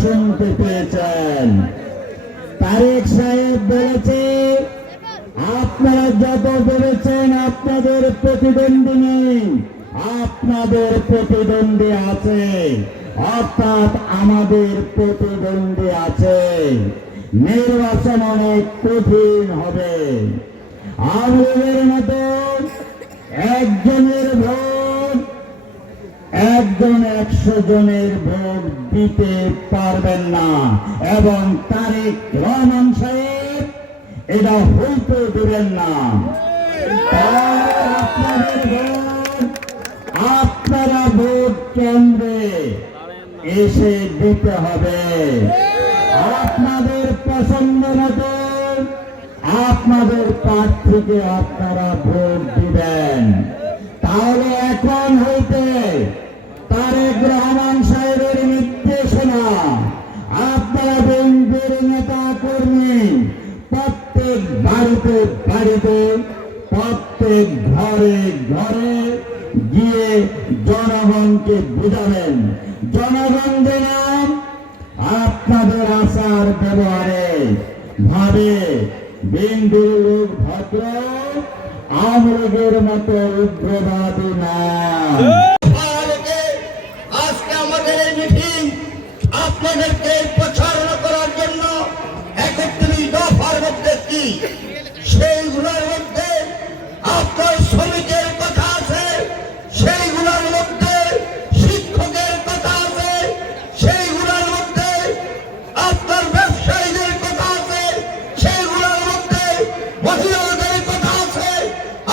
শুনতে পেয়েছেন। তারেক সাহেব বলেছে, আপনারা যত বলেছেন আপনাদের প্রতিদ্বন্দ্বী নেই, আপনাদের প্রতিদ্বন্দ্বী আছে, অর্থাৎ আমাদের প্রতিদ্বন্দ্বী আছে। নির্বাচন অনেক কঠিন হবে। আমাদের মতো একজনের ভোট একজন একশো জনের ভোট দিতে পারবেন না। এবং তারেক রহমান সাহেব, এটা হইতে দেবেন না। আপনারা ভোট কেন্দ্রে এসে দিতে হবে। আপনাদের পছন্দ মতো আপনাদের প্রার্থীকে আপনারা ভোট দিবেন। তাহলে এখন হইতে তারেক রহমান সাহেবের নির্দেশনা আপনারা বিএনপির নেতা কর্মী প্রত্যেক বাড়িতে বাড়িতে প্রত্যেক ঘরে ঘরে গিয়ে জনগণকে বুঝাবেন। জনগণ যেন আপনাদের আচার ব্যবহারে ভাবে বিন্দুর ভদ্র আমলের মতো উগ্রবাদী না।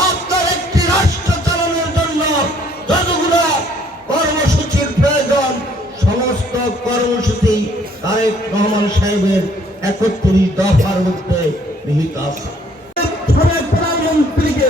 আপনার একটি রাষ্ট্র চালানোর জন্য কর্মসূচির প্রয়োজন সমস্ত কর্মসূচি তারেক রহমান সাহেবের একত্রিশ দফার মধ্যে নিহিত আছে প্রধানমন্ত্রীকে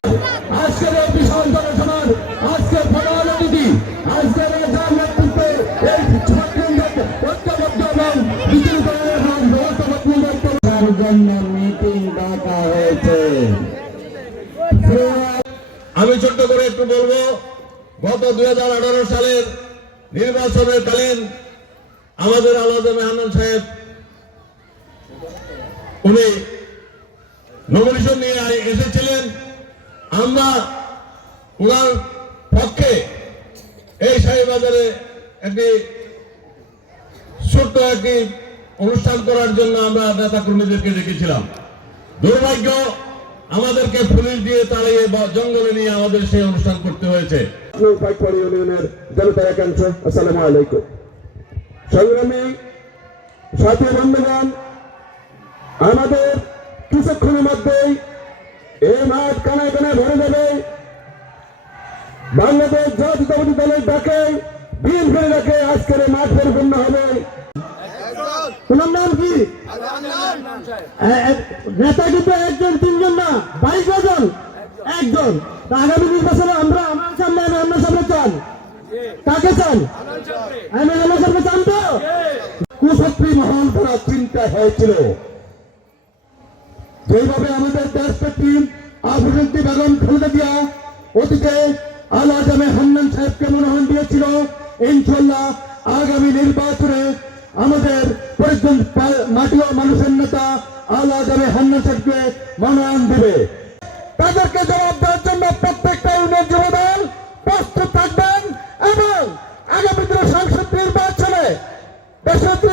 আমি ছোট্ট করে একটু বলব, গত দুই সালের নির্বাচনের কালীন আমাদের আলাদা মেহান্ন সাহেব, উনি নমিনেশন নিয়ে এসেছিলেন। আমরা ওনার পক্ষে এই সাহেবাজারে একটি ছোট্ট একটি অনুষ্ঠান করার জন্য আমরা নেতা কর্মীদেরকে ডেকেছিলাম। দুর্ভাগ্য, আমাদেরকে পুলিশ দিয়ে তাড়িয়ে জঙ্গলে নিয়ে আমাদের সেই অনুষ্ঠান করতে হয়েছে। ইউনিয়নের জনতার একাংশ, আসসালামু আলাইকুম। সংগ্রামী সাথী বন্ধুগণ, আমাদের কিছুক্ষণের মধ্যেই এই মাঠ কানায় কানায় ভরে যাবে। বাংলাদেশ জাতীয়তাবাদী দলের ডাকে বিএনপির ডাকে আজকের মাঠ পরিপূর্ণ হবে। তোমার নাম কি? নেতা কিন্তু একজন, তিনজন না, বাইশ জন? একজন। আগামী নির্বাচনে আমরা আমার সামনে, আমি আপনার সামনে চান। কাকে চান? আমি আমার সামনে চান তো? কুশত্রী মহল করার চিন্তা হয়েছিল। যেভাবে আমাদের দেশপ্রেত্রী আফরিদি বেগম খালেদা জিয়া, অতীতে আল আজমে হান্নান সাহেবকে মনোনয়ন দিয়েছিল ইনশাল্লাহ আগামী নির্বাচনে আমাদের পরিজন মাটিও মানুষের নেতা আলা যাবে হান্না সাহেবকে মনোনয়ন দেবে। তাদেরকে জবাব দেওয়ার জন্য প্রত্যেকটা ইউনিয়ন যুবদল প্রস্তুত থাকবেন এবং আগামী দিনে সংসদ নির্বাচনে দেশনেত্রী